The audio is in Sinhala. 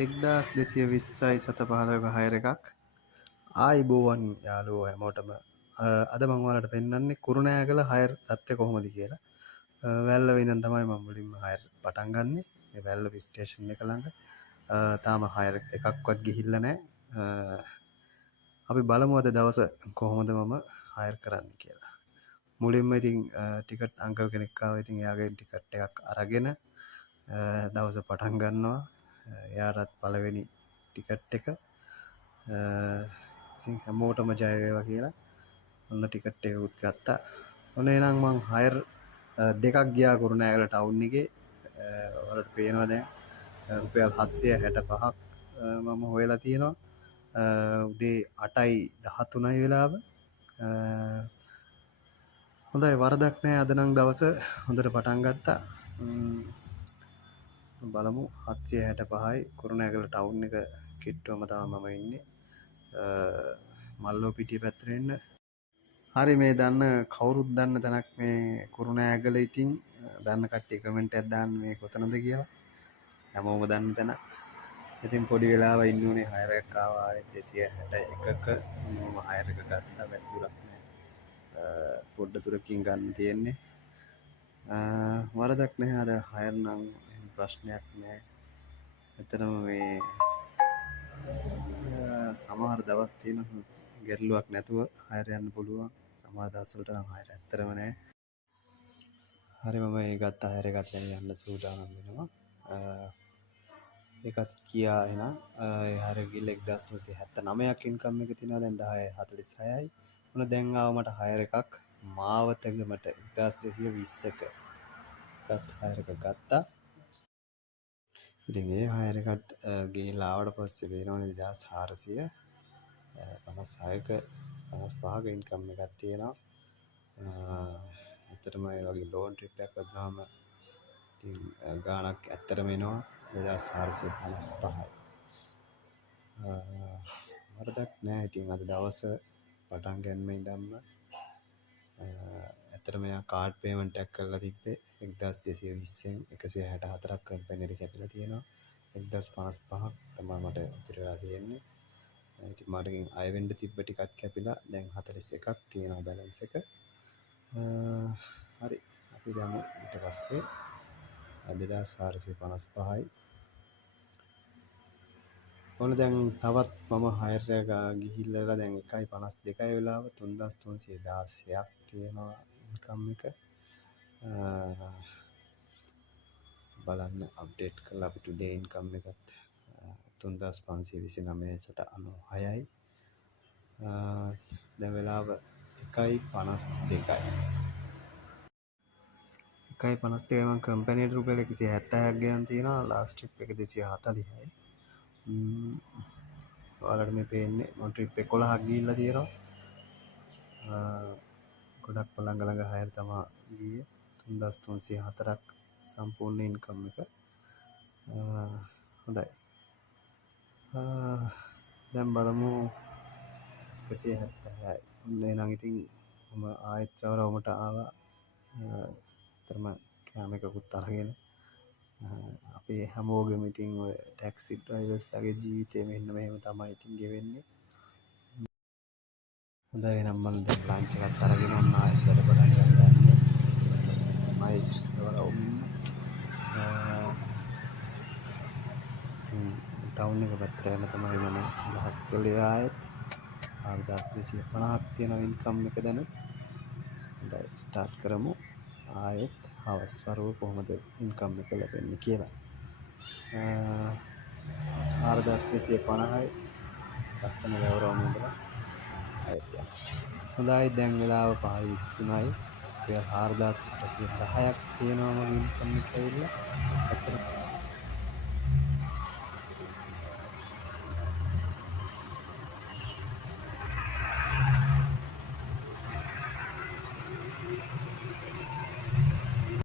1220යි 715ක හයර් එකක්. ආයිබෝවන් යාළුවෝ හැමෝටම. අද මම ඔයාලට පෙන්වන්නේ කුරුණෑගල හයර් තත්ත්වය කොහොමද කියලා. වැල්ලව ඉඳන් තමයි මම මුලින්ම හයර් පටන් ගන්නෙ. මේ වැල්ලව ස්ටේෂන් එක ළඟ. තාම හයර් එකක්වත් ගිහිල්ලා නැහැ. අපි බලමු අද දවස කොහොමද මම හයර් කරන්නේ කියලා. මුලින්ම ඉතින් ටිකට් අංකල් කෙනෙක් ආවා. ඉතින් එයාගෙන් ටිකට් එකක් අරගෙන දවස පටන් ගන්නවා. එයාටත් පළවෙනි ටිකට් එක. ඉතින් හැමෝටම ජය වේවා කියලා ඔන්න ටිකට් එකකුත් ගත්තා. ඔන්න එහෙනම් මං හයර් දෙකක් ගියා කුරුණෑගල ටවුන් එකේ. ඔයාලට පේනවා දැන් රුපියල් 765ක් මම හොයලා තියෙනවා. උදේ 8:13යි වෙලාව. හොඳයි වරදක් නෑ. අද නම් දවස හොඳට පටන් ගත්තා. බලමු 765යි කුරුණෑගල ටවුන් එක කිට්ටුවම තමයි මම ඉන්නේ. මල්ලෝ පිටිය පැත්තට එන්න. හරි මේ දන්න කවුරුත් දන්න තැනක් මේ කුරුණෑගල. ඉතින් දන්න කට්ටිය කමෙන්ට් එකක් දාන්න මේ කොතනද කියලා. හැමෝම දන්න තැනක්. ඉතින් පොඩි වෙලාව ඉන්න උනේ හයර් එකක් ආවා. ආයෙත් 261ක මම හයර් එක ගත්තා. වැඩි දුරක් නෑ. පොඩ්ඩ දුරකින් ගන්න තියෙන්නේ. වරදක් නැහැ. අද හයර් නම් ප්‍රශ්නයක් නෑ. ඇත්තටම මේ සමහර දවස් තියෙන ගැටලුවක් නැතුව හයර් යන්න පුළුවන්. සමහර දවස්වලට නම් හයර් ඇත්තටම නෑ. හරි මම ඒ ගත්ත හයර් එකත් දැන් යන්න සූදානම් වෙනවා. ඒකත් කියා එහෙනම් ඒ හයර් ගිහලා 1379ක් ඉන්කම් එක තියෙනවා. දැන් 10:46යි. මොන දැන් ආව මට හයර් එකක් මාවතගමට 1220ක ගත් හයර් එකක් ගත්තා. ඉතින් ඒ හයර් එකත් ගිහිල්ලා ආවට පස්සේ වෙනවනේ 2456ක 55ක ඉන්කම් එකක් තියෙනවා. ඇත්තටම ඒ වගේ ලෝන් ට්‍රිප් එකක් වුණාම ඉතින් ගාණක් ඇත්තටම එනවා 2455යි. වරදක් නෑ. ඉතින් අද දවස පටන් ගන්න ඉඳන්ම ඇත්තටම එයා කාඩ් පේමන්ට් එකක් කරලා තිබ්බේ 1220න් 164ක් කම්පැනි එක කැපිලා තියෙනවා. 1055ක් තමයි මට ඉතිරි වෙලා තියෙන්නේ. ඉතින් මට අය වෙන්න තිබ්බ ටිකක් කැපිලා දැන් 41ක් තියෙනවා බැලන්ස් එක. හරි අපි දැන් ඊට පස්සේ 2455යි. ඕන දැන් තවත් මම හයර් එක ගිහිල්ලා දැන් 1:52යි වෙලාව. 3316ක් තියෙනවා ඉන්කම් එක. බලන්න අප්ඩේට් කරලා අපි ටුඩේ ඉන්කම් එකත් 3529.96යි. දැන් වෙලාව 1:52යි. 1:52 මම කම්පැනිට රුපියල් 170ක් ගෙනන් තියෙනවා. ලාස්ට් ට්‍රිප් එක 240යි. ඔයාලට මේ පේන්නේ මම ට්‍රිප් 11ක් ගිහිල්ලා තියෙනවා. ගොඩක් ළඟ හයර් තමයි ගියේ. 3304ක් සම්පූර්ණ ඉන්කම් එක. හොඳයි. දැන් බලමු 170යි. ඔන්න එහෙනම් ඉතින් මම ආයෙත් වරවමට ආවා. තරම කෑම එකකුත් අරගෙන. අපි හැමෝගෙම ඉතින් ඔය ටැක්සි ඩ්‍රයිවර්ස්ලාගේ ජීවිතේ මෙන්න මෙහෙම තමයි ඉතින් ගෙවෙන්නේ. හොඳයි එහෙනම් මම දැන් ලන්ච් එකත් අරගෙන ඔන්න ආයෙත් වැඩ පටන් ගන්නවා. තමයි වරවම. ටවුන් එක පැත්තට යන තමයි මම අදහස් කළේ. ආයෙත් 4250ක් තියෙන ඉන්කම් එක දැන්. හොඳයි ස්ටාර්ට් කරමු. ආයෙත් හවස් වරුව කොහොමද ඉන්කම් එක ලැබෙන්නේ කියලා. 4250යි ලස්සන වැවරවම ඉඳලා ආයෙත් යනවා. හොඳයි දැන් වෙලාව 5:23යි. රුපියල් 4810ක් තියෙනවා මගේ ඉන්කම් එක ඇවිල්ලා. ඇත්තට